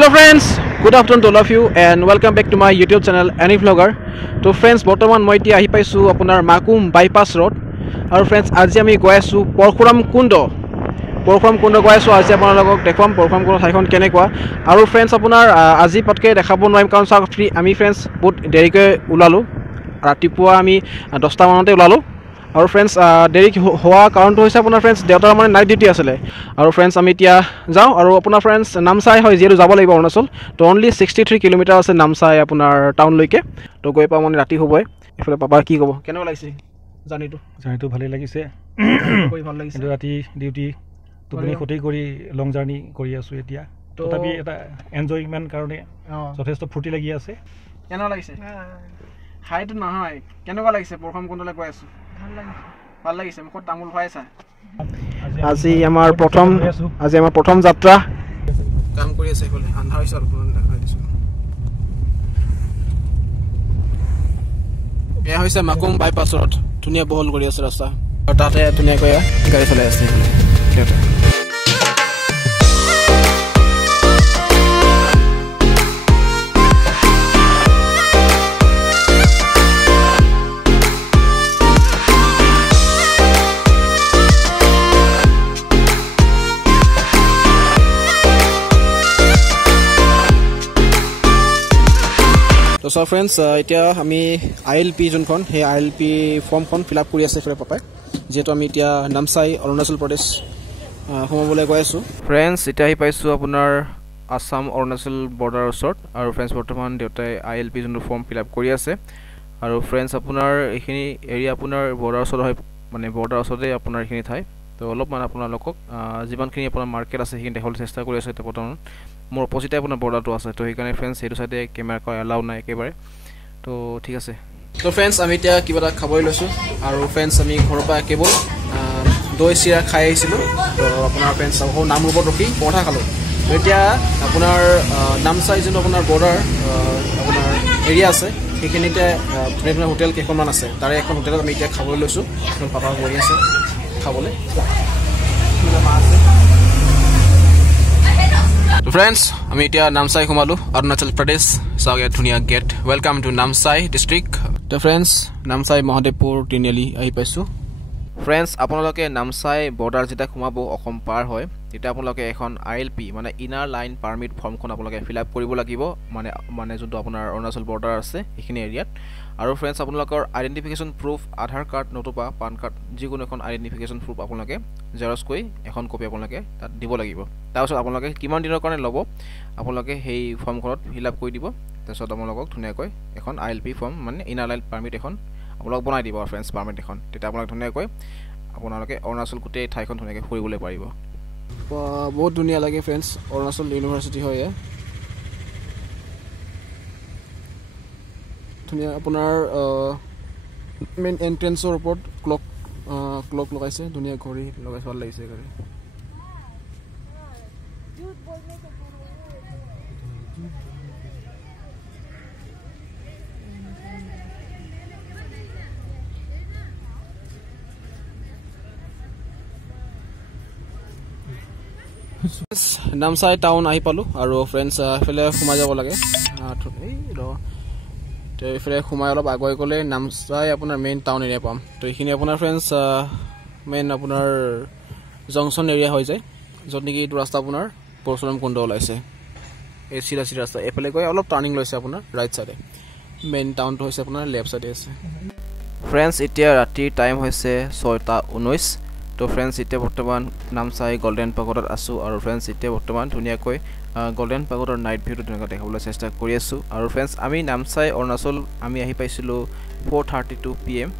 Hello friends, good afternoon to all of you and welcome back to my YouTube channel Any Vlogger. So friends, বৰ্তমান মই এতিয়া আহি পাইছো আপোনাৰ Makum bypass road আৰু friends আজি আমি গৈ আছো পৰশুৰাম কুণ্ড গৈ আছো আজি আপোনালোকক দেখুৱাম পৰশুৰাম কুণ্ড ঠাইখন কেনেকুৱা আৰু friends আপোনাৰ আজি পটকে দেখাব নোৱাৰিম কাৰণ আমি friends বহুত দেৰিকৈ ওলালো ৰাতিপুৱা আমি 10টা মানতে ওলালো আৰু friends দেৰি হোৱা কাৰণটো হৈছে আপোনাৰ friends দেউতাৰ মানে নাইট ডিউটি আছিল আৰু friends আমি এতিয়া যাওঁ আৰু আপোনাৰ friends নামচাই হয় যেটো যাব লাগিব অৰুণাচল তো অনলি 63 কিলোমিটাৰ আছে নামচাই আপোনাৰ টাউন লৈকে তো গৈ পা মানে ৰাতি হ'বই এফালে পাপা কি ক'ব কেনেকুৱা লাগিছে জাৰ্নিটো ভালে লাগিছে কৰি ভাল লাগিছে ৰাতি ডিউটি তুমি খতি কৰি লং জাৰ্নি কৰি আছো এতিয়া তথাপি এটা এনজয়মেন্ট কাৰণে যথেষ্ট ফুৰ্তি লাগি আছে কেনেকুৱা লাগিছে হাইটো নহয় কেনেকুৱা লাগিছে পৰশুৰাম কুণ্ডলৈ গৈ আছো ভাল লাগিছে মোক তামুল খুৱাইছা আজি আমাৰ প্ৰথম যাত্ৰা কাম কৰি আছে বলে আন্ধাৰ হৈছে আৰু দেখাই দিছো এয়া হৈছে মাকুম বাইপাছ ৰোড ধুনীয়া বহল কৰি আছে ৰাস্তা আৰু তাতে ধুনীয়াকৈ গাড়ী চলাই আছে So friends, এতিয়া আমি ILP যোনখন হে ILP ফৰ্মখন ফিল আপ কৰি আছে ফ্ৰে পাপাই যেটো আমি এতিয়া নামচাই অৰুণাচল প্ৰদেশ হোমবলৈ গৈ আছো फ्रेंड्स এতিয়া আহি পাইছো আপোনাৰ আসাম অৰুণাচল বৰ্ডাৰ ওচৰত আৰু फ्रेंड्स বৰ্তমান দেউতাই ILP যোনটো ফৰ্ম ফিল আপ কৰি আছে আৰু फ्रेंड्स আপোনাৰ এইখিনি এৰিয়া আপোনাৰ বৰ্ডাৰ ওচৰত হয় মানে বৰ্ডাৰ ওচৰতে আপোনাৰ এইখিনি ঠাই তো অলপমান আপোনালোকক জীৱনখিনি আপোনাৰ মাৰ্কেট আছে সেইখিনি দেখাবলৈ চেষ্টা কৰি আছে বৰ্তমান মোৰ অপজিটে আপোনাৰ বৰ্ডাৰটো আছে তো সেইকাৰণে फ्रेंड्स এইটো সাইডে কেমেৰা ক এলাউ নাই একেবাৰে তো ঠিক আছে তো फ्रेंड्स আমি এতিয়া কিবা খাবলৈ লৈছো আৰু फ्रेंड्स আমি ঘৰৰ পৰা কেৱল দৈ চিৰা খাই আহিছিলো তো আপোনাৰ फ्रेंड्स আকৌ নামৰূপত ৰখি পৰঠা খালো তো এতিয়া আপোনাৰ নামচাই যোন আপোনাৰ বৰ্ডাৰ আপোনাৰ এৰিয়া আছে সেইখিনিতে ধুনীয়া হোটেল কেইখনমান আছে তাৰে এখন হোটেলত আমি এতিয়া খাবলৈ লৈছো পাপা গৈ আছে খাবলৈ फ्रेंड्स আমি এতিয়া নামচাই ঘুমালো অৰুণাচল প্ৰদেশ সাগে ধুনিয়া get welcome to Namsai district তো फ्रेंड्स নামচাই মহাদেৱপুৰ তিনিআলি আহি পাইছো फ्रेंड्स আপোনালোকে নামচাই বৰ্ডাৰ যেটা ঘুমাবো অসম পাৰ হয় এটা আপোনালোকে এখন ILP মানে ইনাৰ লাইন পাৰমিট ফৰ্মখন আপোনালোকে ফিল আপ কৰিব লাগিব মানে যোনটো আপোনাৰ অৰুণাচল বৰ্ডাৰ আছে এইখিনি এৰিয়াত আৰু फ्रेंड्स আপোনালোকৰ আইডেন্টিফিকেশন প্ৰুফ আধাৰ কাৰ্ড নতুবা পান কাৰ্ড যিকোনো এখন আইডেন্টিফিকেশন প্ৰুফ আপোনালোকে জেৰক্স কৰি এখন কপি আপোনালোকে তাত দিব লাগিব তাৰপিছত আপোনালোকে কিমান দিনৰ কাৰণে ল'ব আপোনালোকে সেই ফৰ্মখনত ফিল আপ কৰি দিব তাৰপিছত আপোনালোকক ধুনীয়াকৈ এখন ILP ফৰ্ম মানে ইনাৰ লাইন পাৰমিট এখন আপোনালোক বনাই দিব फ्रेंड्स পাৰমিট এখন তেতিয়া আপোনালোক ধুনীয়াকৈ আপোনালোকে অৰুণাচল গোটেই ঠাইখন ধুনীয়াকৈ ফুৰিবলৈ পাৰিব বহুত ধুনীয়া লাগে फ्रेंड्स অৰুণাচল ইউনিভাৰ্চিটি হয় ধুনীয়া আপোনাৰ মেইন এন্ট্ৰেন্সৰ ওপৰত ক্লক লগাইছে ধুনীয়া ঘড়ী লগাইছে ভাল লাগিছে ঘড়ী নামচাই টাউন আহি পালো আৰু फ्रेंड्स এফালে সোমাই যাব লাগে তো এফালে সোমাই অলপ আগুৱাই গ'লে নামচাই আপোনাৰ মেইন টাউন এৰিয়া পাম তো এইখিনি আপোনাৰ फ्रेंड्स মেইন আপোনাৰ জংচন এৰিয়া হৈ যায় যত নেকি এইটো ৰাস্তা আপোনাৰ পৰশুৰাম কুণ্ড ওলাইছে এই চিধা ৰাস্তা এফালে গৈ অলপ টাৰ্নিং লৈছে আপোনাৰ ৰাইট সাইডে মেইন টাউনটো হৈছে আপোনাৰ লেফট সাইডে আছে फ्रेंड्स এতিয়া ৰাতি টাইম হৈছে 6:19 তো फ्रेंड्स এতিয়া বৰ্তমান নামচাই গোল্ডেন পাগোডাত আছো আৰু फ्रेंड्स এতিয়া বৰ্তমান ধুনীয়াকৈ গোল্ডেন পাগোডাৰ নাইট ভিউটো ধুনীয়াকৈ দেখাবলৈ চেষ্টা কৰি আছো আৰু फ्रेंड्स আমি নামচাই অৰুণাচল আমি আহি পাইছিলো 4:32 PM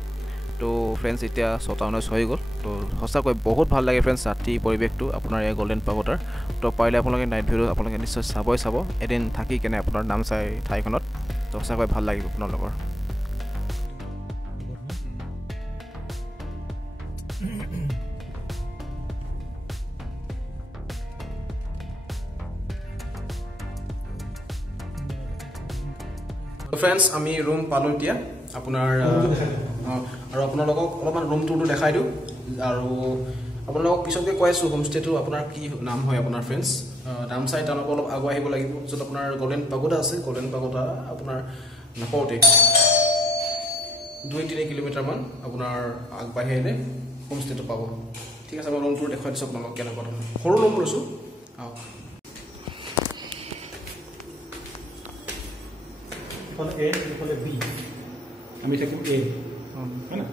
তো फ्रेंड्स এতিয়া 6:19 হৈ গ'ল তো সঁচাকৈ বহুত ভাল লাগে फ्रेंड्स ৰাতি পৰিৱেশটো আপোনাৰ এই গোল্ডেন পাগোডাৰ তো পাৰিলে আপোনালোকে নাইট ভিউটো আপোনালোকে নিশ্চয় চাব এদিন থাকি কেনে আপোনাৰ নামচাই ঠাইখনত তো সঁচাকৈ ভাল লাগিব আপোনালোকৰ फ्रेंड्स আমি ৰুম পালো দিয়া আপোনাৰ আৰু আপোনালোকক অলপমান ৰুম টুৰটো দেখাই দিও আৰু আপোনালোকক পিছতকে কৈ আছো হোমষ্টেটো আপোনাৰ কি নাম হয় আপোনাৰ फ्रेंड्स নামচাই টাউনৰ পৰা অলপ আগুৱাই আহিব লাগিব য'ত আপোনাৰ গল্ডেন পাগোডা আছে গল্ডেন পাগোডা আপোনাৰ নাপাওঁতে 2-3 কিলোমিটাৰমান আপোনাৰ আগবাঢ়ি আহিলে হোমষ্টেটো পাব ঠিক আছে মই ৰুমটো দেখুৱাই দিছোঁ আপোনালোকক কেনেকুৱা ধৰণৰ সৰু ৰুম লৈছোঁ আহক এফালে এ এফালে বি আমি থাকিম এ হয় না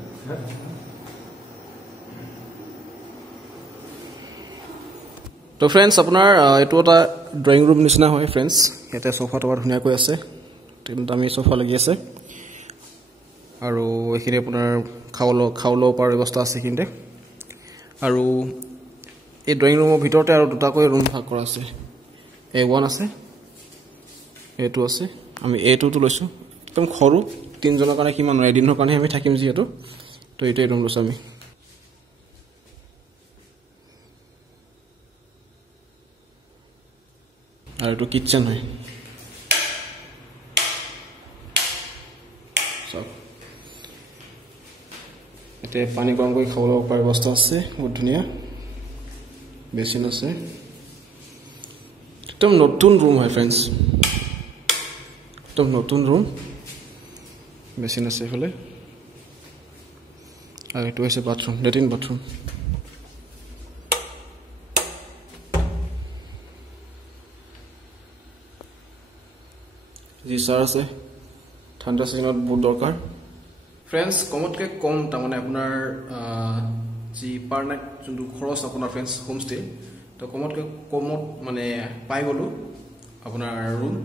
তো ফ্ৰেণ্ডছ আপোনাৰ এইটো এটা ড্ৰয়িং ৰুম নিচিনা হয় ফ্ৰেণ্ডছ ইয়াতে সোফা টফা ধুনীয়াকৈ আছে দামী সোফা লাগি আছে আৰু এইখিনি আপোনাৰ খাও ল'ব পৰা ব্যৱস্থা আছে এইখিনিতে আৰু এই ড্ৰয়িং ৰুমৰ ভিতৰতে আৰু দুটাকৈ ৰুম ভাগ কৰা আছে A1 আছে A2 আছে আমি A2টো লৈছোঁ একদম সৰু 3জনৰ কাৰণে কিমান এদিনৰ কাৰণে আমি থাকিম যিহেতু তো এইটোৱে ৰুম লৈছোঁ আমি আৰু এইটো কিটচেন হয় এতে পানী গৰম কৰি খাব ল'ব পৰা ব্যৱস্থা আছে বহুত ধুনীয়া বেচিন আছে একদম নতুন ৰুম হয় ফ্ৰেণ্ডছ একদম নতুন ৰুম বেচিন আছে এইফালে আৰু এইটো হৈছে বাথৰুম লেট্ৰিন বাথৰুম যি চাৰ আছে ঠাণ্ডা চিজনত বহুত দৰকাৰ ফ্ৰেণ্ডছ কমতকৈ কম তাৰমানে আপোনাৰ যি পাৰ নাইট যোনটো খৰচ আপোনাৰ ফ্ৰেণ্ডছ হোমষ্টে তো কমতকৈ কমত মানে পাই গ'লোঁ আপোনাৰ ৰুম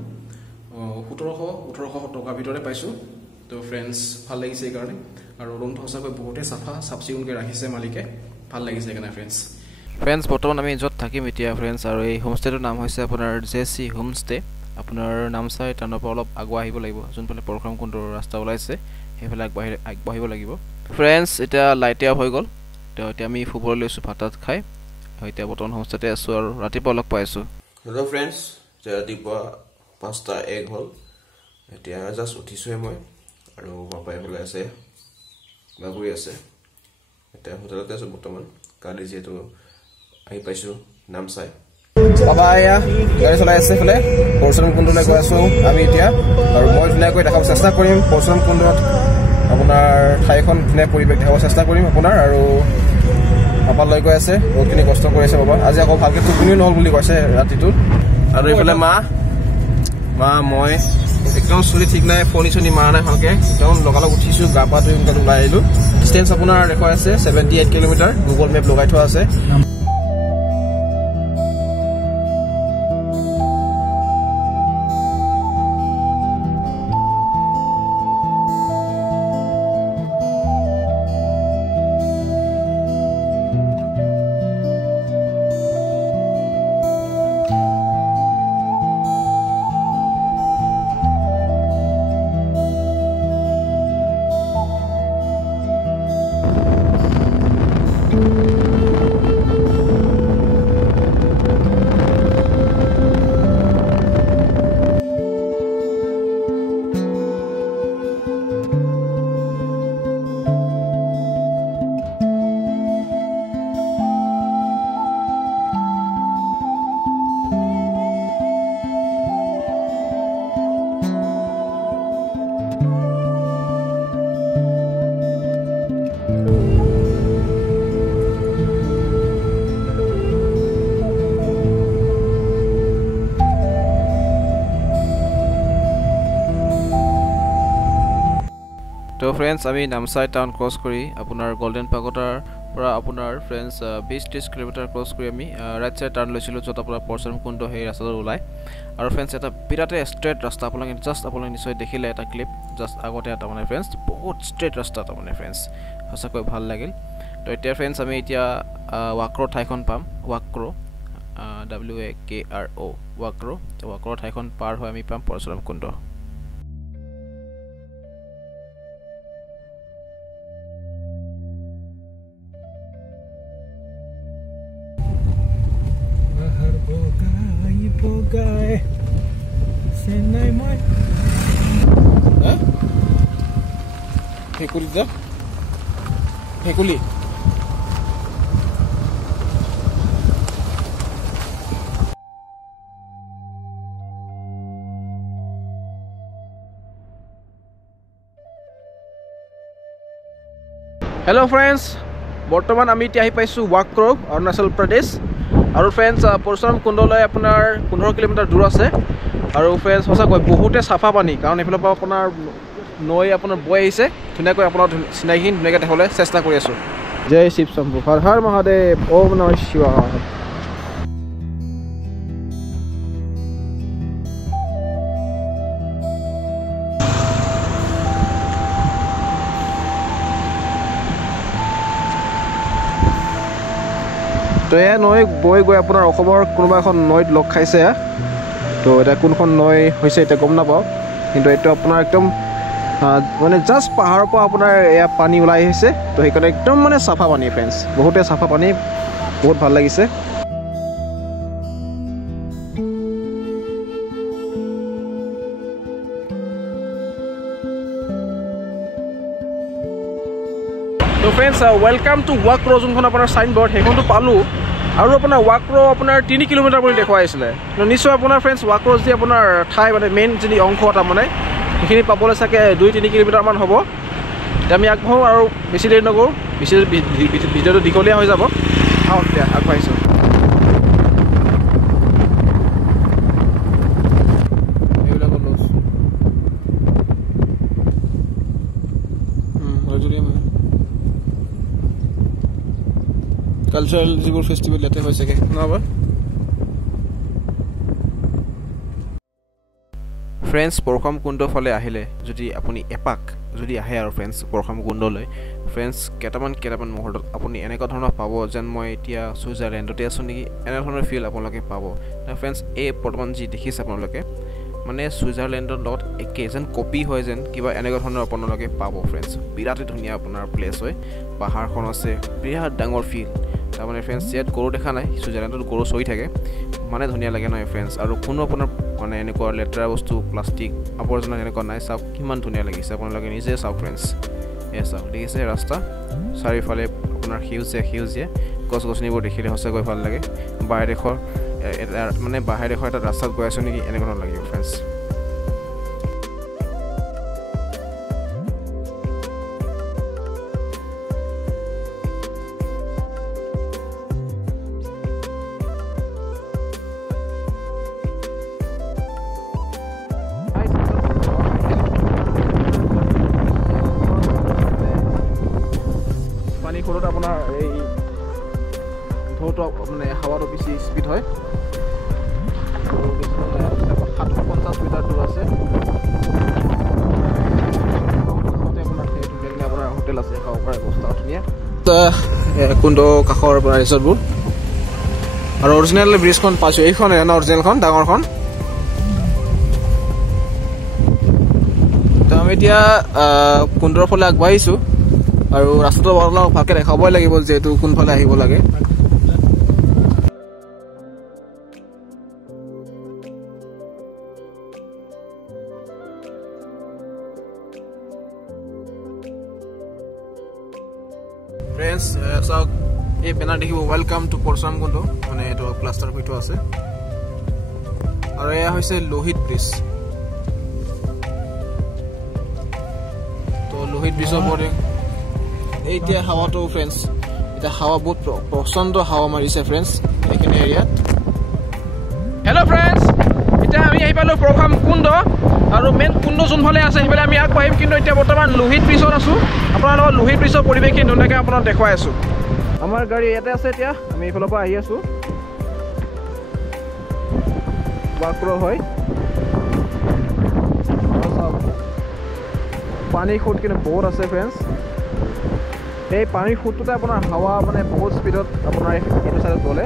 1700-1800 টকাৰ ভিতৰতে পাইছোঁ তো ফ্ৰেণ্ডছ ভাল লাগিছে এইকাৰণে আৰু ৰুমটো সঁচাকৈ বহুতেই চাফ চিকুণকৈ ৰাখিছে মালিকে ভাল লাগিছে সেইকাৰণে ফ্ৰেণ্ডছ বৰ্তমান আমি য'ত থাকিম এতিয়া ফ্ৰেণ্ডছ আৰু এই হোমষ্টেটোৰ নাম হৈছে আপোনাৰ JC হোমষ্টে আপোনাৰ নামচাই টাউনৰ পৰা অলপ আগুৱাই আহিব লাগিব যোনফালে পৰশুৰাম কুণ্ডৰ ৰাস্তা ওলাইছে সেইফালে আগবাঢ়িব লাগিব ফ্ৰেণ্ডছ এতিয়া লাইটে অফ হৈ গ'ল তো এতিয়া আমি ফুটবল লৈছোঁ ভাত খাই এতিয়া বৰ্তমান হোমষ্টেতে আছোঁ আৰু ৰাতিপুৱা লগ পাই আছোঁ হেল্ল' ফ্ৰেণ্ডছ ৰাতিপুৱা 5:01 হ'ল এতিয়া জাষ্ট উঠিছোঁহে মই আৰু পাপাই ওলাই আছে বাগৰি আছে এতিয়া হোটেলতে আছোঁ বৰ্তমান কালি যিহেতু আহি পাইছোঁ নামচাই বাবা এয়া গাড়ী চলাই আছে এইফালে পৰশুৰাম কুণ্ডলৈ গৈ আছোঁ আমি এতিয়া আৰু মই ধুনীয়াকৈ দেখাব চেষ্টা কৰিম পৰশুৰাম কুণ্ডত আপোনাৰ ঠাইখন ধুনীয়া পৰিৱেশ দেখাব চেষ্টা কৰিম আপোনাৰ আৰু পাপা লৈ গৈ আছে বহুতখিনি কষ্ট কৰিছে বাবা আজি আকৌ ভালকৈ টোপনিও নহ'ল বুলি কৈছে ৰাতিটোত আৰু এইফালে মা মই একদম চুলি ঠিক নাই ফণি চনি মাৰা নাই ভালকৈ একদম লগালগ উঠিছোঁ গা পা ধুই সোনকালে ওলাই আহিলোঁ ডিষ্টেঞ্চ আপোনাৰ দেখুৱাই আছে 78 কিলোমিটাৰ গুগল মেপ লগাই থোৱা আছে তো ফ্ৰেণ্ডছ আমি নামচাই টাউন ক্ৰছ কৰি আপোনাৰ গল্ডেন পাগোডাৰ পৰা আপোনাৰ ফ্ৰেণ্ডছ 20-30 কিলোমিটাৰ ক্ৰছ কৰি আমি ৰাইট চাইড টাৰ্ণ লৈছিলোঁ য'ত আপোনাৰ পৰশুৰাম কুণ্ড সেই ৰাস্তাটো ওলায় আৰু ফ্ৰেণ্ডছ এটা বিৰাটে ষ্ট্ৰেইট ৰাস্তা আপোনালোকে নিশ্চয় দেখিলে এটা ক্লিপ জাষ্ট আগতে এটা মানে ফ্ৰেণ্ডছ বহুত ষ্ট্ৰেইট ৰাস্তা তাৰমানে ফ্ৰেণ্ডছ সঁচাকৈ ভাল লাগিল তো এতিয়া ফ্ৰেণ্ডছ আমি এতিয়া ৱাক্ৰ ঠাইখন পাম ৱাক্ৰ WAKRO ৱাক্ৰ ঠাইখন পাৰ হৈ আমি পাম পৰশুৰাম কুণ্ড Guy, Chennai moi. Huh? Hekuli da? Hekuli. Hello' friends, বৰ্তমান আমি এতিয়া আহি পাইছোঁ ৱাক্ৰ অৰুণাচল প্ৰদেশ। আৰু ফ্ৰেণ্ডছ পৰশুৰাম কুণ্ডলৈ আপোনাৰ 15 কিলোমিটাৰ দূৰ আছে। আৰু ফ্ৰেণ্ডছ সঁচাকৈ বহুতে চাফা পানী, কাৰণ এইফালৰ পৰা আপোনাৰ নৈ আপোনাৰ বৈ আহিছে। ধুনীয়াকৈ আপোনাৰ চিনাকিখিনি ধুনীয়াকৈ দেখাবলৈ চেষ্টা কৰি আছোঁ। জয় শিৱ শম্ভু, হৰ হৰ মহাদেৱ, ওম নমঃ শিৱায়। তো এয়া নৈ বৈ গৈ আপোনাৰ অসমৰ কোনোবা এখন নৈত লগ খাইছে। তো এতিয়া কোনখন নৈ হৈছে এতিয়া গম নাপাওঁ, কিন্তু এইটো আপোনাৰ একদম মানে জাষ্ট পাহাৰৰ পৰা আপোনাৰ এয়া পানী ওলাই আহিছে। তো সেইকাৰণে একদম মানে চাফা পানী ফ্ৰেণ্ডছ, বহুতে চাফা পানী, বহুত ভাল লাগিছে। তো ফ্ৰেণ্ডছ ৱেলকাম টু ৱাক্ৰ, যোনখন আপোনাৰ চাইনবৰ্ড সেইখনটো পালোঁ। আৰু আপোনাৰ ৱাক্ৰ আপোনাৰ 3 কিলোমিটাৰ বুলি দেখুৱাইছিলে। তো নিশ্চয় আপোনাৰ ফ্ৰেণ্ডছ ৱাক্ৰ যি আপোনাৰ ঠাই মানে মেইন যি অংশ এটা মানে সেইখিনি পাবলৈ চাগে 2-3 কিলোমিটাৰমান হ'ব। এতিয়া আমি আগবাঢ়োঁ আৰু বেছি দেৰি নকৰোঁ, বেছি ভিডিঅ'টো দীঘলীয়া হৈ যাব। আহক এতিয়া আগবাঢ়িছোঁ। এইবিলাকৰ লজ কালচাৰেল যিবোৰ ফেষ্টিভেল ইয়াতে হৈ চাগে নহ'ব। ফ্ৰেণ্ডছ পৰশুৰাম কুণ্ডৰ ফালে আহিলে যদি আপুনি এপাক যদি আহে আৰু ফ্ৰেণ্ডছ পৰশুৰাম কুণ্ডলৈ, ফ্ৰেণ্ডছ কেইটামান মুহূৰ্তত আপুনি এনেকুৱা ধৰণৰ পাব যেন মই এতিয়া ছুইজাৰলেণ্ডতে আছোঁ নেকি, এনেধৰণৰ ফিল আপোনালোকে পাব। ফ্ৰেণ্ডছ এই বৰ্তমান যি দেখিছে আপোনালোকে মানে ছুইজাৰলেণ্ডৰ লগত একে যেন কপি হয় যেন কিবা এনেকুৱা ধৰণৰ আপোনালোকে পাব। ফ্ৰেণ্ডছ বিৰাটেই ধুনীয়া আপোনাৰ প্লেচ হয়, পাহাৰখন আছে, বিৰাট ডাঙৰ ফিল্ড। তাৰমানে ফ্ৰেণ্ডছ ইয়াত গৰু দেখা নাই, ছুইজাৰলেণ্ডত গৰু চৰি থাকে, মানে ধুনীয়া লাগে নহয় ফ্ৰেণ্ডছ। আৰু কোনো আপোনাৰ মানে এনেকুৱা লেতেৰা বস্তু প্লাষ্টিক আৱৰ্জনা এনেকুৱা নাই। চাওক কিমান ধুনীয়া লাগিছে, আপোনালোকে নিজে চাওক ফ্ৰেণ্ডছ। এয়া চাওক দেখিছে ৰাস্তা চাৰিওফালে আপোনাৰ সেউজীয়া গছ গছনিবোৰ দেখিলে সঁচাকৈ ভাল লাগে। বাহিৰ দেশৰ এটা ৰাস্তাত গৈ আছোঁ নেকি এনেকুৱা ধৰণৰ লাগিব ফ্ৰেণ্ডছ। পানী খোলত আপোনাৰ এই ঢৌটো মানে হাৱাটো বেছি স্পীড হয়। 750 মিটাৰ দূৰ আছে। আপোনাৰ হোটেল আছে, খাব পৰা ব্যৱস্থা ধুনীয়া। কুণ্ড কাষৰ পৰা ৰিজৰ্টবোৰ আৰু অৰিজিনেল ব্ৰিজখন পাইছোঁ, এইখন অৰিজিনেলখন ডাঙৰখন। তো আমি এতিয়া কুণ্ডৰ ফালে আগবাঢ়িছোঁ আৰু ৰাস্তাটো অলপ ভালকৈ দেখাবই লাগিব যিহেতু কোনফালে আহিব লাগে। ফ্ৰেণ্ডছ চাওক এই বেনাৰ দেখিব, ৱেলকাম টু পৰশুৰাম কুণ্ড, মানে এইটো প্লাষ্টাৰ কৰি থোৱা আছে। আৰু এয়া হৈছে লোহিত ব্ৰিজ। তো লোহিত ব্ৰিজৰ ওপৰতে এতিয়া হাৱাটো ফ্ৰেণ্ডছ, এতিয়া হাৱা বহুত প্ৰচণ্ড হাৱা মাৰিছে ফ্ৰেণ্ডছ এইখিনি এৰিয়াত। হেল্ল' ফ্ৰেণ্ডছ, এতিয়া আমি আহি পালোঁ পৰশুৰাম কুণ্ড। আৰু মেইন কুণ্ড যোনফালে আছে সেইফালে আমি আগবাঢ়িম, কিন্তু এতিয়া বৰ্তমান লোহিত ব্ৰিজত আছোঁ। আপোনাৰ লগত লোহিত ব্ৰিজৰ পৰিৱেশখিনি ধুনীয়াকৈ আপোনাক দেখুৱাই আছোঁ। আমাৰ গাড়ী ইয়াতে আছে, এতিয়া আমি এইফালৰ পৰা আহি আছোঁ, ৱাক্ৰ হয়। পানীৰ সোঁত কিন্তু বহুত আছে ফ্ৰেণ্ডছ। এই পানীৰ সোঁতটোতে আপোনাৰ হাৱা মানে বহুত স্পীডত আপোনাৰ এইটো চাইডত গ'লে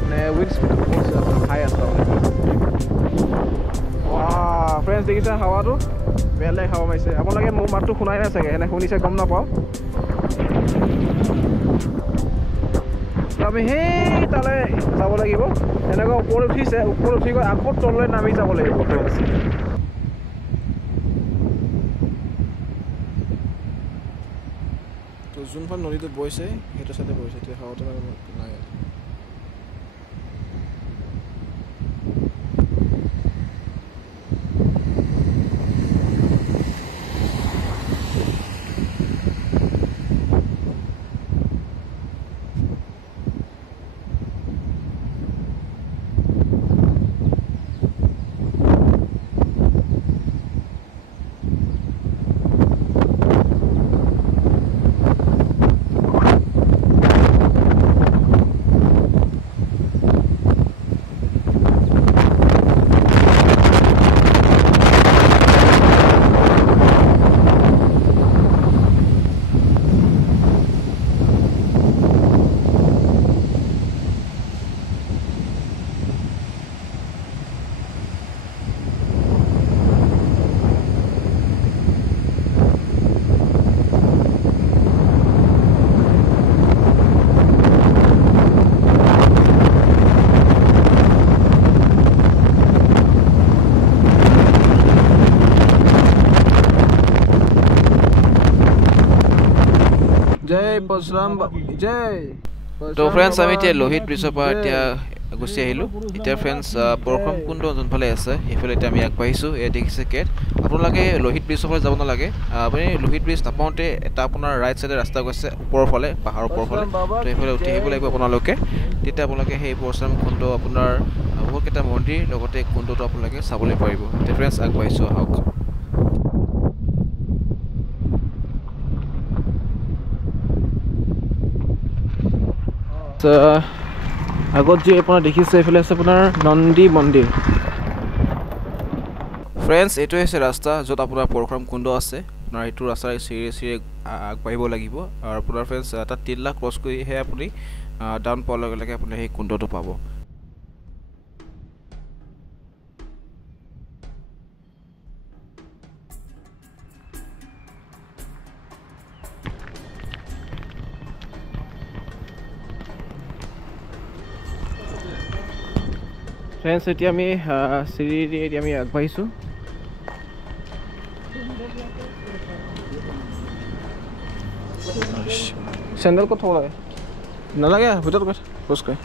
মানে উইণ্ড স্পীডত বহুত হাই আছে ফ্ৰেণ্ডছ। দেখিছে হাৱাটো বেলেগ হাৱা মাৰিছে। আপোনালোকে মোৰ মাতটো শুনাই নাই চাগে, এনে শুনিছে গম নাপাওঁ। আমি সেই তালৈ যাব লাগিব, এনেকৈ ওপৰত উঠিছে, ওপৰত উঠি গৈ আকৌ তললৈ নামি যাব লাগিব ফ্ৰেণ্ডছ। তো যোনখন নদীটো বৈছে সেইটো চাইডে বৈছে, এতিয়া হাৱাটো নাই। পৰশুৰাম জয় তো ফ্ৰেণ্ডছ আমি এতিয়া লোহিত ব্ৰিজৰ পৰা এতিয়া গুচি আহিলোঁ এতিয়া ফ্ৰেণ্ডছ পৰশুৰাম কুণ্ড যোনফালে আছে সেইফালে এতিয়া আমি আগবাঢ়িছোঁ এয়া দেখিছে গেট আপোনালোকে লোহিত ব্ৰিজৰ পৰা যাব নালাগে আপুনি লোহিত ব্ৰিজ নাপাওঁতে এটা আপোনাৰ ৰাইট চাইডে ৰাস্তা গৈছে ওপৰৰ ফালে পাহাৰৰ ওপৰৰ ফালে তো সেইফালে উঠি আহিব লাগিব আপোনালোকে তেতিয়া আপোনালোকে সেই পৰশুৰাম কুণ্ড আপোনাৰ বহুতকেইটা মন্দিৰ লগতে কুণ্ডটো আপোনালোকে চাবলৈ পাৰিব এতিয়া ফ্ৰেণ্ডছ আগবাঢ়িছোঁ আহক আগত যি আপোনাৰ দেখিছে এইফালে আছে আপোনাৰ নন্দী মন্দিৰ ফ্ৰেণ্ডছ এইটো হৈছে ৰাস্তা য'ত আপোনাৰ পৰশুৰাম কুণ্ড আছে আপোনাৰ এইটো ৰাস্তাৰে চিৰি আগবাঢ়িব লাগিব আৰু আপোনাৰ ফ্ৰেণ্ডছ এটা টিল্লা ক্ৰছ কৰিহে আপুনি ডাউন পোৱাৰ লগে লগে আপুনি সেই কুণ্ডটো পাব ফ্ৰেণ্ডছ এতিয়া আমি চিৰি এতিয়া আমি আগবাঢ়িছোঁ চেণ্ডেল ক'ত থ'ব লাগে নালাগে ভিতৰত গৈ খোজকাঢ়ি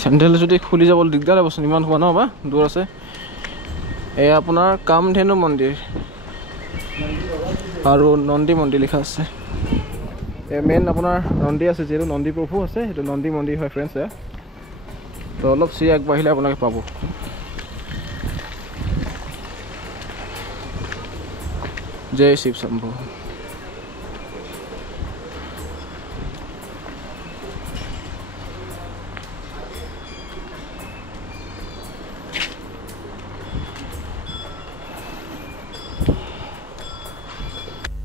চেণ্ডেল যদি খুলি যাব দিগদাৰ হ'বচোন ইমান হোৱা ন বা দূৰ আছে এয়া আপোনাৰ কামধেনু মন্দিৰ আৰু নন্দী মন্দিৰ লিখা আছে মেইন আপোনাৰ নন্দী আছে যিহেতু নন্দী প্ৰভু আছে সেইটো নন্দী মন্দিৰ হয় ফ্ৰেণ্ডছ এয়া তো অলপ চিৰি আগবাঢ়িলে আপোনালোকে পাব জয় শিৱ শম্ভু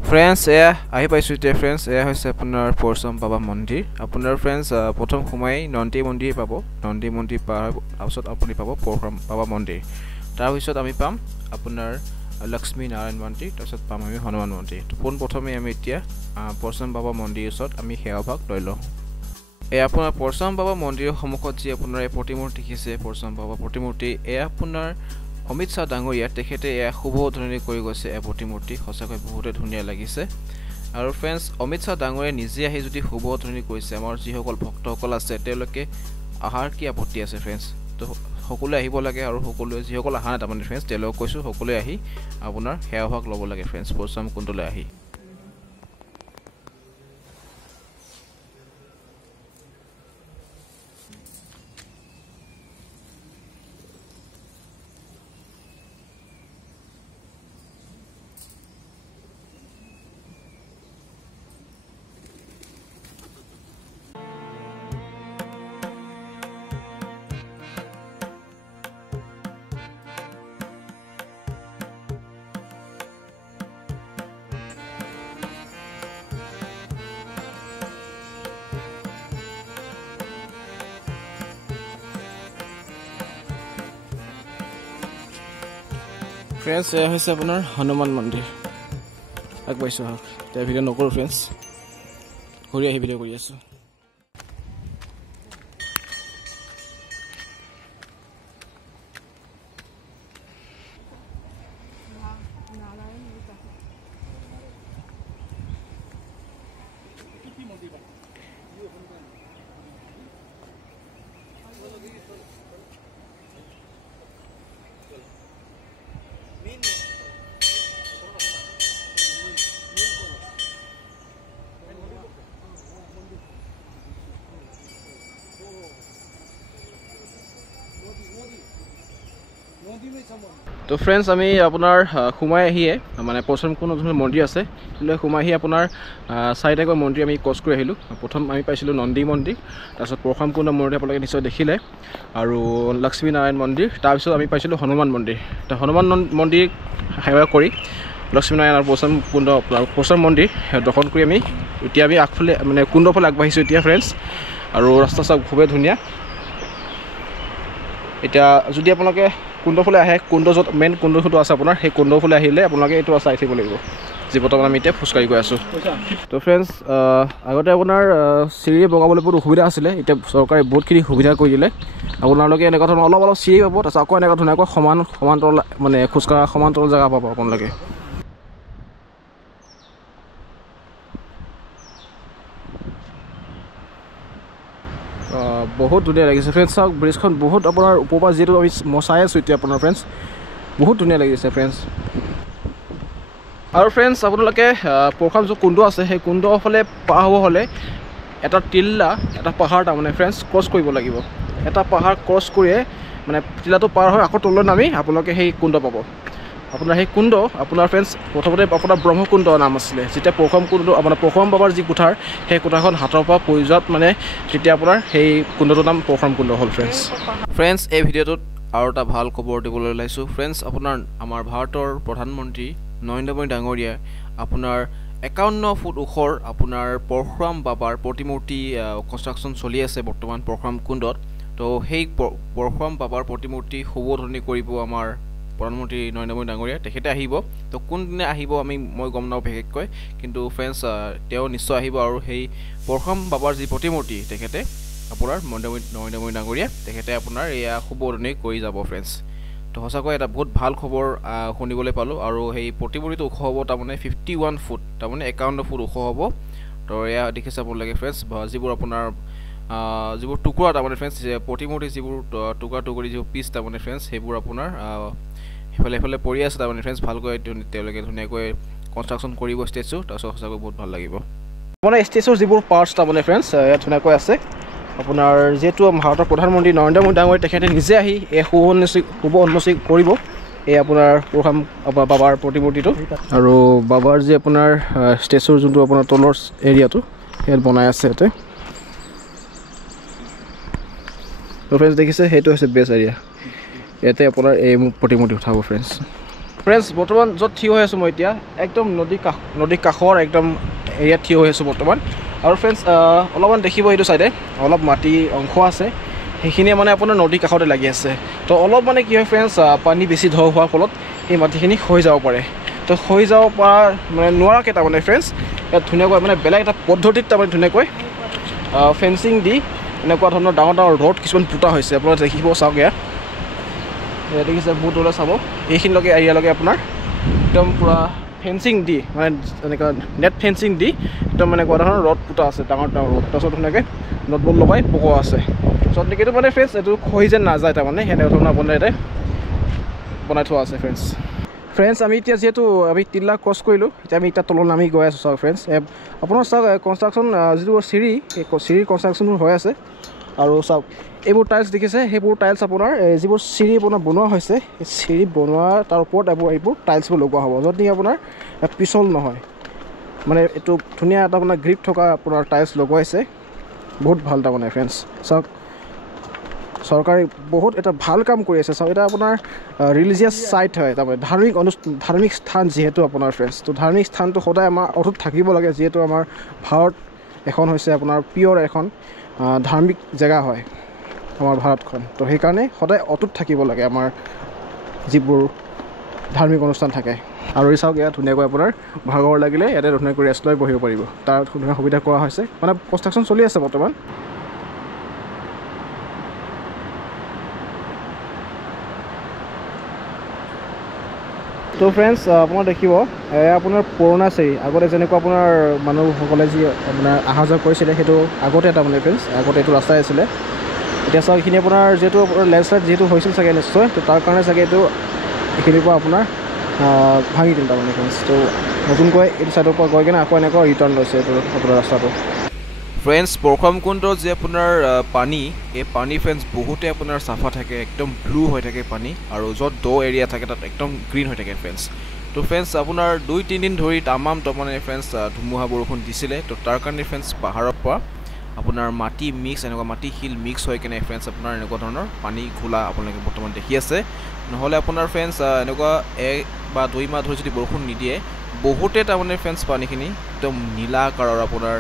ফ্ৰেণ্ডছ এয়া আহি পাইছোঁ এতিয়া ফ্ৰেণ্ডছ এয়া হৈছে আপোনাৰ পৰশুৰাম বাবা মন্দিৰ আপোনাৰ ফ্ৰেণ্ডছ প্ৰথম সোমাই নন্দী মন্দিৰ পাব নন্দী মন্দিৰ পাৰ তাৰপিছত আপুনি পাব পৰশুৰাম বাবা মন্দিৰ তাৰপিছত আমি পাম আপোনাৰ লক্ষ্মী নাৰায়ণ মন্দিৰ তাৰপিছত পাম আমি হনুমান মন্দিৰ তো পোনপ্ৰথমে আমি এতিয়া পৰশুৰাম বাবা মন্দিৰৰ ওচৰত আমি সেৱাভাগ লৈ লওঁ এয়া আপোনাৰ পৰশুৰাম বাবা মন্দিৰৰ সন্মুখত যি আপোনাৰ এই প্ৰতিমূৰ্তি দেখিছে পৰশুৰাম বাবা প্ৰতিমূৰ্তি এয়া আপোনাৰ অমিত শ্বাহ ডাঙৰীয়া তেখেতে এয়া শুভ উদ্বোধনী কৰি গৈছে এই প্ৰতিমূৰ্তি সঁচাকৈ বহুতে ধুনীয়া লাগিছে আৰু ফ্ৰেণ্ডছ অমিত শ্বাহ ডাঙৰীয়া নিজে আহি যদি শুভ উদ্বোধনী কৰিছে আমাৰ যিসকল ভক্তসকল আছে তেওঁলোকে আহাৰ কি আপত্তি আছে ফ্ৰেণ্ডছ তো সকলোৱে আহিব লাগে আৰু সকলোৱে যিসকল অহা নাই তাৰমানে ফ্ৰেণ্ডছ তেওঁলোকক কৈছোঁ সকলোৱে আহি আপোনাৰ সেৱাভাগ ল'ব লাগে ফ্ৰেণ্ডছ পৰশুৰাম কুণ্ডলৈ আহি ফ্ৰেণ্ডছ এয়া হৈছে আপোনাৰ হনুমান মন্দিৰ আগবাঢ়িছোঁ আহক এতিয়া ভিডিঅ' নকৰোঁ ফ্ৰেণ্ডছ ঘূৰি আহি ভিডিঅ' কৰি আছোঁ তো ফ্ৰেণ্ডছ আমি আপোনাৰ সোমাই আহিয়ে মানে পৰশুৰাম কুণ্ড যোনটো মন্দিৰ আছে সেইলৈ সোমাই আহি আপোনাৰ চাৰিটাকৈ মন্দিৰ আমি ক্ৰছ কৰি আহিলোঁ প্ৰথম আমি পাইছিলোঁ নন্দী মন্দিৰ তাৰপিছত পৰশুৰাম কুণ্ড মন্দিৰ আপোনালোকে নিশ্চয় দেখিলে আৰু লক্ষ্মী নাৰায়ণ মন্দিৰ তাৰপিছত আমি পাইছিলোঁ হনুমান মন্দিৰ তো হনুমান মন্দিৰ সেৱা কৰি লক্ষ্মীনাৰায়ণ আৰু পৰশুৰাম মন্দিৰ দৰ্শন কৰি আমি এতিয়া আমি আগফালে মানে কুণ্ডৰ ফালে আগবাঢ়িছোঁ এতিয়া ফ্ৰেণ্ডছ আৰু ৰাস্তা চাওক খুবেই ধুনীয়া এতিয়া যদি আপোনালোকে কুণ্ডফালে আহে কুণ্ড য'ত মেইন কুণ্ডটো আছে আপোনাৰ সেই কুণ্ডফালে আহিলে আপোনালোকে এইটো চাই থাকিব লাগিব যি বৰ্তমান আমি এতিয়া খোজকাঢ়ি গৈ আছোঁ তো ফ্ৰেণ্ডছ আগতে আপোনাৰ চিৰি বগাবলৈ বহুত অসুবিধা আছিলে এতিয়া চৰকাৰে বহুতখিনি সুবিধা কৰি দিলে আপোনালোকে এনেকুৱা ধৰণৰ অলপ অলপ চিৰি পাব তাৰপিছত আকৌ এনেকুৱা ধুনীয়াকৈ সমান্তৰাল মানে খোজকঢ়া সমান্তৰাল জেগা পাব আপোনালোকে বহুত ধুনীয়া লাগিছে ফ্ৰেণ্ডছ চাওক ব্ৰিজখন বহুত আপোনাৰ ওপৰৰ পৰা যিহেতু আমি চাই আছোঁ এতিয়া আপোনাৰ ফ্ৰেণ্ডছ বহুত ধুনীয়া লাগিছে ফ্ৰেণ্ডছ আৰু ফ্ৰেণ্ডছ আপোনালোকে পৰশুৰাম যোনটো কুণ্ড আছে সেই কুণ্ডৰ ফালে পাৰ হ'ব হ'লে এটা টিল্লা এটা পাহাৰ তাৰমানে ফ্ৰেণ্ডছ ক্ৰছ কৰিব লাগিব এটা পাহাৰ ক্ৰছ কৰিয়ে মানে টিল্লাটো পাৰ হৈ আকৌ তললৈ নামি আপোনালোকে সেই কুণ্ড পাব আপোনাৰ সেই কুণ্ড আপোনাৰ ফ্ৰেণ্ডছ প্ৰথমতে আপোনাৰ ব্ৰহ্মকুণ্ড নাম আছিলে যেতিয়া পৰশুৰাম কুণ্ড আপোনাৰ পৰশুৰাম বাবাৰ যি কোঠাৰ সেই কোঠাখন হাতৰ পৰা পৰি যোৱাত মানে তেতিয়া আপোনাৰ সেই কুণ্ডটোৰ নাম পৰশুৰাম কুণ্ড হ'ল ফ্ৰেণ্ডছ এই ভিডিঅ'টোত আৰু এটা ভাল খবৰ দিবলৈ ওলাইছোঁ ফ্ৰেণ্ডছ আপোনাৰ আমাৰ ভাৰতৰ প্ৰধানমন্ত্ৰী নৰেন্দ্ৰ মোদী ডাঙৰীয়াই আপোনাৰ 51 ফুট ওখৰ আপোনাৰ পৰশুৰাম বাবাৰ প্ৰতিমূৰ্তি কনষ্ট্ৰাকশ্যন চলি আছে বৰ্তমান পৰশুৰাম কুণ্ডত তো সেই পৰশুৰাম বাবাৰ প্ৰতিমূৰ্তি শুভোধনী কৰিব আমাৰ প্ৰধানমন্ত্ৰী নৰেন্দ্ৰ মোদী ডাঙৰীয়া তেখেতে আহিব তো কোনদিনে আহিব মই গম নাপাওঁ বিশেষকৈ কিন্তু ফ্ৰেণ্ডছ তেওঁ নিশ্চয় আহিব আৰু সেই পৰশুৰাম বাবাৰ যি প্ৰতিমূৰ্তি তেখেতে আপোনাৰ নৰেন্দ্ৰ মোদী ডাঙৰীয়া তেখেতে আপোনাৰ এয়া শুভোধনী কৰি যাব ফ্ৰেণ্ডছ তো সঁচাকৈ এটা বহুত ভাল খবৰ শুনিবলৈ পালোঁ আৰু সেই প্ৰতিমূৰ্তিটো ওখ হ'ব তাৰমানে 51 ফুট তাৰমানে 51 ফুট ওখ হ'ব তো এয়া দেখিছে আপোনালোকে ফ্ৰেণ্ডছ যিবোৰ আপোনাৰ যিবোৰ টুকুৰা তাৰমানে ফ্ৰেণ্ডছ প্ৰতিমূৰ্তি যিবোৰ টুকুৰা টুকুৰি যিবোৰ পিচ তাৰমানে ফ্ৰেণ্ডছ সেইবোৰ আপোনাৰ সেইফালে পৰি আছে তাৰমানে ফ্ৰেণ্ডছ ভালকৈ তেওঁলোকে ধুনীয়াকৈ কনষ্ট্ৰাকশ্যন কৰিব ষ্টেজটো তাৰপিছত সঁচাকৈ বহুত ভাল লাগিব আপোনাৰ ষ্টেজৰ যিবোৰ পাৰ্টছ তাৰমানে ফ্ৰেণ্ডছ ইয়াত ধুনীয়াকৈ আছে আপোনাৰ যিহেতু ভাৰতৰ প্ৰধানমন্ত্ৰী নৰেন্দ্ৰ মোদী ডাঙৰীয়া তেখেতে নিজে আহি এই শুভ উন্মোচন কৰিব এই আপোনাৰ পৰশুৰাম বাবাৰ প্ৰতিমূৰ্তিটো আৰু বাবাৰ যি আপোনাৰ ষ্টেজৰ যোনটো আপোনাৰ তলৰ এৰিয়াটো ইয়াত বনাই আছে ইয়াতে তো ফ্ৰেণ্ডছ দেখিছে সেইটো হৈছে বেছ এৰিয়া ইয়াতে আপোনাৰ এই প্ৰতিমূৰ্তি উঠাব ফ্ৰেণ্ডছ বৰ্তমান য'ত থিয় হৈ আছোঁ মই এতিয়া একদম নদী কাষৰ একদম এৰিয়াত থিয় হৈ আছোঁ বৰ্তমান আৰু ফ্ৰেণ্ডছ অলপমান দেখিব এইটো চাইডে অলপ মাটি অংশ আছে সেইখিনিয়ে মানে আপোনাৰ নদীৰ কাষতে লাগি আছে তো অলপ মানে কি হয় ফ্ৰেণ্ডছ পানী বেছি ঢৌ হোৱাৰ ফলত এই মাটিখিনি হৈ যাব পাৰে তো হৈ যাব পৰা মানে নোৱাৰাকৈ তাৰমানে ফ্ৰেণ্ডছ ইয়াত ধুনীয়াকৈ মানে বেলেগ এটা পদ্ধতিত তাৰমানে ধুনীয়াকৈ ফেঞ্চিং দি এনেকুৱা ধৰণৰ ডাঙৰ ডাঙৰ ৰড কিছুমান পোতা হৈছে আপোনালোকে দেখিব চাওক ইয়াত দেখিছে বহুত দূৰলৈ চাব এইখিনিলৈকে এৰিয়ালৈকে আপোনাৰ একদম পূৰা ফেঞ্চিং দি মানে এনেকুৱা নেট ফেঞ্চিং দি একদম মানে এনেকুৱা ধৰণৰ ৰড পোতা আছে ডাঙৰ ডাঙৰ ৰড তাৰপিছত ধুনীয়াকৈ নটবল লগাই পকোৱা আছে তাৰপিছত এইটো মানে ফ্ৰেণ্ডছ এইটো খহি যেন নাযায় তাৰমানে সেনেকুৱা ধৰণৰ আপোনাৰ ইয়াতে বনাই থোৱা আছে ফ্ৰেণ্ডছ আমি এতিয়া যিহেতু আমি টিল্লা ক্ৰছ কৰিলোঁ এতিয়া আমি এতিয়া তলত নামি গৈ আছোঁ চাওক ফ্ৰেণ্ডছ আপোনাৰ চাওক কনষ্ট্ৰাকশ্যন যিটো চিৰিৰ কনষ্ট্ৰাকশ্যনবোৰ হৈ আছে আৰু চাওক এইবোৰ টাইলছ দেখিছে সেইবোৰ টাইলছ আপোনাৰ যিবোৰ চিৰি আপোনাৰ বনোৱা হৈছে সেই চিৰি বনোৱা তাৰ ওপৰত এইবোৰ টাইলছবোৰ লগোৱা হ'ব য'ত নেকি আপোনাৰ পিছল নহয় মানে এইটো ধুনীয়া এটা আপোনাৰ গ্ৰিপ থকা আপোনাৰ টাইলছ লগোৱাইছে বহুত ভাল তাৰমানে ফ্ৰেণ্ডছ চাওক চৰকাৰে বহুত এটা ভাল কাম কৰি আছে চাওক এটা আপোনাৰ ৰিলিজিয়াছ ছাইট হয় তাৰমানে ধাৰ্মিক স্থান যিহেতু আপোনাৰ ফ্ৰেণ্ডছ তো ধাৰ্মিক স্থানটো সদায় আমাৰ অটুট থাকিব লাগে যিহেতু আমাৰ ভাৰত এখন হৈছে আপোনাৰ পিয়ৰ এখন ধাৰ্মিক জেগা হয় আমাৰ ভাৰতখন তো সেইকাৰণে সদায় অটুট থাকিব লাগে আমাৰ যিবোৰ ধাৰ্মিক অনুষ্ঠান থাকে আৰু এই চাওক ইয়াত ধুনীয়াকৈ আপোনাৰ ভাগৰ লাগিলে ইয়াতে ধুনীয়াকৈ ৰেষ্ট লৈ বহিব পাৰিব তাৰ ধুনীয়া সুবিধা কৰা হৈছে মানে কনষ্ট্ৰাকশ্যন চলি আছে বৰ্তমান তো ফ্ৰেণ্ডছ আপোনাৰ দেখিব আপোনাৰ পুৰণা চিৰি আগতে যেনেকুৱা আপোনাৰ মানুহসকলে যি আপোনাৰ অহা যোৱা কৰিছিলে সেইটো আগতে তাৰমানে ফ্ৰেণ্ডছ আগতে এইটো ৰাস্তাই আছিলে এতিয়া চাওক এইখিনি আপোনাৰ যিহেতু লেণ্ডশ্লাইড যিহেতু হৈছিল চাগে নিশ্চয় তো তাৰ কাৰণে চাগে এইটো এইখিনিৰ পৰা আপোনাৰ ভাঙি দিল তাৰমানে ফ্ৰেণ্ডছ তো নতুনকৈ এইটো ছাইডৰ পৰা গৈ কিনে আকৌ এনেকুৱা ৰিটাৰ্ণ লৈছে এইটো আপোনাৰ ৰাস্তাটো ফ্ৰেণ্ডছ পৰশুৰাম কুণ্ডত যে আপোনাৰ পানী এই পানী ফ্ৰেণ্ডছ বহুতে আপোনাৰ চাফা থাকে একদম ব্লু হৈ থাকে পানী আৰু য'ত দ এৰিয়া থাকে তাত একদম গ্ৰীণ হৈ থাকে ফ্ৰেণ্ডছ তো ফ্ৰেণ্ডছ আপোনাৰ 2-3 দিন ধৰি তামাম তাৰমানে ফ্ৰেণ্ডছ ধুমুহা বৰষুণ দিছিলে তো তাৰ কাৰণে ফ্ৰেণ্ডছ পাহাৰৰ পৰা আপোনাৰ মাটি মিক্স এনেকুৱা মাটি শিল মিক্স হৈ কেনে ফ্ৰেণ্ডছ আপোনাৰ এনেকুৱা ধৰণৰ পানী ঘোলা আপোনালোকে বৰ্তমান দেখি আছে নহ'লে আপোনাৰ ফ্ৰেণ্ডছ এনেকুৱা 1 বা 2 মাহ ধৰি যদি বৰষুণ নিদিয়ে বহুতে তাৰমানে ফ্ৰেণ্ডছ পানীখিনি একদম নীলা আকাৰৰ আপোনাৰ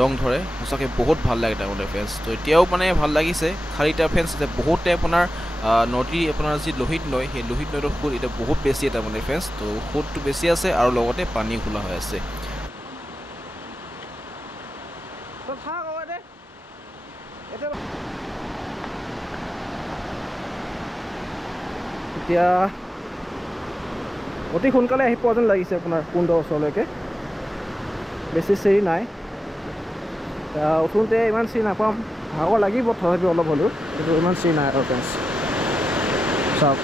ৰং ধৰে সঁচাকৈ বহুত ভাল লাগে তাৰমানে ফ্ৰেণ্ডছ তো এতিয়াও মানে ভাল লাগিছে খালি এতিয়া ফ্ৰেণ্ডছ এতিয়া বহুতে আপোনাৰ নদী আপোনাৰ যি লোহিত নৈ সেই লোহিত নৈৰ সোঁত এতিয়া বহুত বেছি তাৰমানে ফ্ৰেণ্ডছ তো সোঁতটো বেছি আছে আৰু লগতে পানী খোলা হৈ আছে এতিয়া অতি সোনকালে আহি পোৱা যেন লাগিছে আপোনাৰ কুণ্ডৰ ওচৰলৈকে বেছি চিৰি নাই উঠোঁতে ইমান চিৰি নাপাম ভাগৰ লাগিব তথাপি অলপ হ'লেও কিন্তু ইমান চিন নাই আৰু ফ্ৰেণ্ডছ চাওক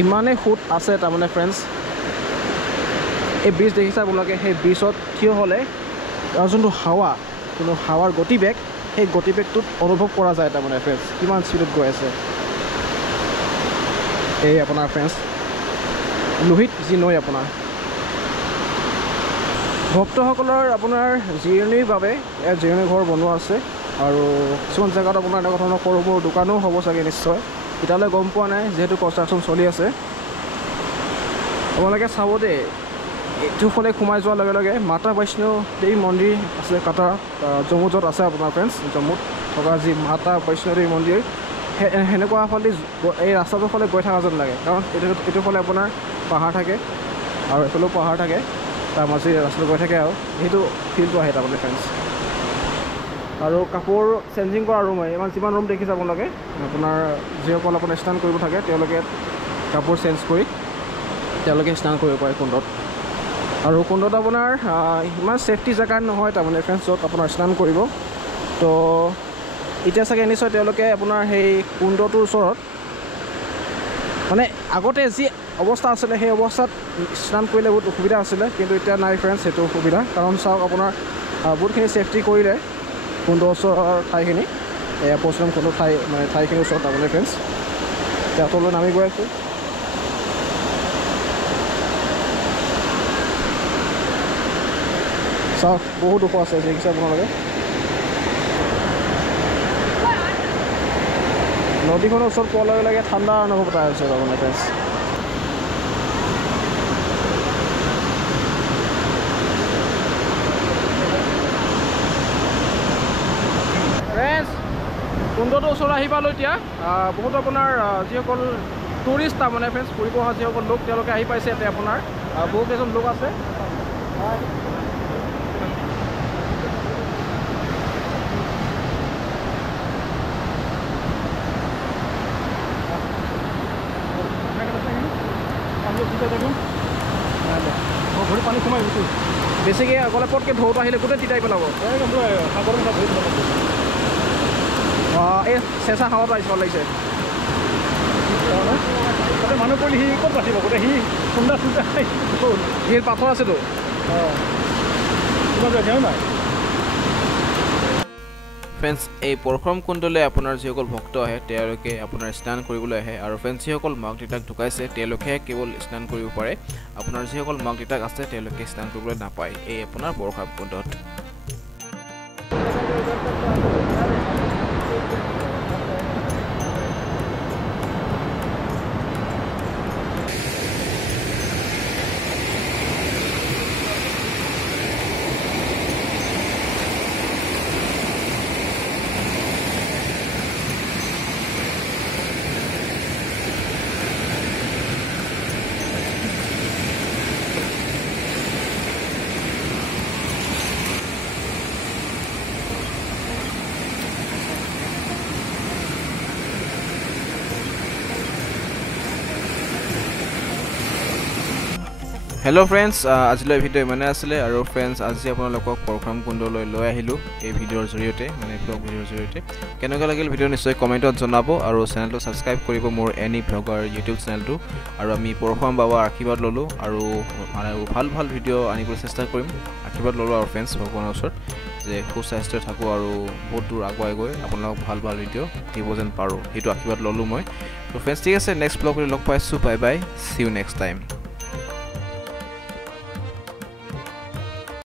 ইমানেই সোঁত আছে তাৰমানে ফ্ৰেণ্ডছ এই ব্ৰিজ দেখিছে আপোনালোকে সেই ব্ৰিজত থিয় হ'লে আৰু যোনটো হাৱা কিন্তু হাৱাৰ গতিবেগ সেই গতিবেগটোত অনুভৱ কৰা যায় তাৰমানে ফ্ৰেণ্ডছ কিমান স্পীডত গৈ আছে এই আপোনাৰ ফ্ৰেণ্ডছ লোহিত যি নৈ আপোনাৰ ভক্তসকলৰ আপোনাৰ জিৰণিৰ বাবে ইয়াত জিৰণি ঘৰ বনোৱা আছে আৰু কিছুমান জেগাত আপোনাৰ এনেকুৱা ধৰণৰ সৰু সৰু দোকানো হ'ব চাগে নিশ্চয় এতিয়ালৈ গম পোৱা নাই যিহেতু কনষ্ট্ৰাকশ্যন চলি আছে আপোনালোকে চাব দেই এইটো ফালে সোমাই যোৱাৰ লগে লগে মাতা বৈষ্ণৱ দেৱী মন্দিৰ আছে কাটা জম্মু য'ত আছে আপোনাৰ ফ্ৰেণ্ডছ জম্মুত থকা যি মাতা বৈষ্ণৱ দেৱী মন্দিৰ সেনেকুৱা ফালে এই ৰাস্তাটোৰ ফালে গৈ থকা যেন লাগে কাৰণ এইটো ফালে আপোনাৰ পাহাৰ থাকে আৰু এইফালেও পাহাৰ থাকে তাৰ মাজে ৰাস্তাটো গৈ থাকে আৰু সেইটো ফিল্ডটো আহে তাৰমানে ফ্ৰেণ্ডছ আৰু কাপোৰ চেঞ্জিং কৰা ৰুম হয় ইমান যিমান ৰুম দেখিছে আপোনালোকে আপোনাৰ যিসকল আপোনাৰ স্নান কৰিব থাকে তেওঁলোকে কাপোৰ চেঞ্জ কৰি তেওঁলোকে স্নান কৰিব পাৰে কুণ্ডত আৰু কুণ্ডত আপোনাৰ ইমান ছেফটি জেগা নহয় তাৰমানে ফ্ৰেণ্ডছ য'ত আপোনাৰ স্নান কৰিব তো এতিয়া চাগে নিশ্চয় তেওঁলোকে আপোনাৰ সেই কুণ্ডটোৰ ওচৰত মানে আগতে যি অৱস্থা আছিলে সেই অৱস্থাত স্নান কৰিলে বহুত অসুবিধা আছিলে কিন্তু এতিয়া নাই ফ্ৰেণ্ডছ সেইটো অসুবিধা কাৰণ চাওক আপোনাৰ বহুতখিনি ছেফটি কৰিলে কুণ্ডৰ ওচৰৰ ঠাইখিনি এয়া পশ্চিম কুণ্ড মানে ঠাইখিনিৰ ওচৰত তাৰমানে ফ্ৰেণ্ডছ এতিয়া তললৈ নামি গৈ আছোঁ চাওক বহুত ওখ আছে দেখিছে আপোনালোকে নদীখনৰ ওচৰত পোৱাৰ লগে লগে ঠাণ্ডা অনুভৱ এটা হৈছে তাৰমানে ফ্ৰেণ্ডছ কুণ্ডটোৰ ওচৰত আহি পালোঁ এতিয়া বহুত আপোনাৰ যিসকল টুৰিষ্ট তাৰমানে ফ্ৰেণ্ডছ ফুৰিব অহা যিসকল লোক তেওঁলোকে আহি পাইছে ইয়াতে আপোনাৰ বহুত কেইজন লোক আছে ভৰি পানী সোমাই গৈছোঁ বেছিকৈ আগলৈ পটকৈ ঢৌটো আহিলে গোটেই তিতাই পেলাব এই চেঁচা হাৱাটো আহিছে ভাল লাগিছে তাতে মানুহ পৰিলে সি ক'ত বাচিব গোটেই সি খুন্দা চুন্দা সি পাথৰ আছেতো নাই ফ্ৰেণ্ডছ এই পৰশুৰাম কুণ্ডলৈ আপোনাৰ যিসকল ভক্ত আহে তেওঁলোকে আপোনাৰ স্নান কৰিবলৈ আহে আৰু ফ্ৰেণ্ডছ যিসকল মাক দেউতাক ঢুকাইছে তেওঁলোকেহে কেৱল স্নান কৰিব পাৰে আপোনাৰ যিসকল মাক দেউতাক আছে তেওঁলোকে স্নান কৰিবলৈ নাপায় এই আপোনাৰ পৰশুৰাম কুণ্ডত হেল্ল' ফ্ৰেণ্ডছ আজিলৈ ভিডিঅ' ইমানে আছিলে আৰু ফ্ৰেণ্ডছ আজি আপোনালোকক পৰশুৰাম কুণ্ডলৈ লৈ আহিলোঁ এই ভিডিঅ'ৰ জৰিয়তে মানে ব্লগ ভিডিঅ'ৰ জৰিয়তে কেনেকুৱা লাগিল ভিডিঅ' নিশ্চয় কমেণ্টত জনাব আৰু চেনেলটো ছাবস্ক্ৰাইব কৰিব মোৰ এনি ভ্লগাৰ ইউটিউব চেনেলটো আৰু আমি পৰশুৰাম বাবাৰ আশীৰ্বাদ ল'লোঁ আৰু ভাল ভাল ভিডিঅ' আনিবলৈ চেষ্টা কৰিম আশীৰ্বাদ ল'লোঁ আৰু ফ্ৰেণ্ডছ ভগৱানৰ ওচৰত যে সুস্বাস্থ্য থাকোঁ আৰু বহুত দূৰ আগুৱাই গৈ আপোনালোকক ভাল ভাল ভিডিঅ' দিব যেন পাৰোঁ সেইটো আশীৰ্বাদ ল'লোঁ মই তো ফ্ৰেণ্ডছ ঠিক আছে নেক্সট ব্লগলৈ লগ পাইছোঁ bye bye see you next time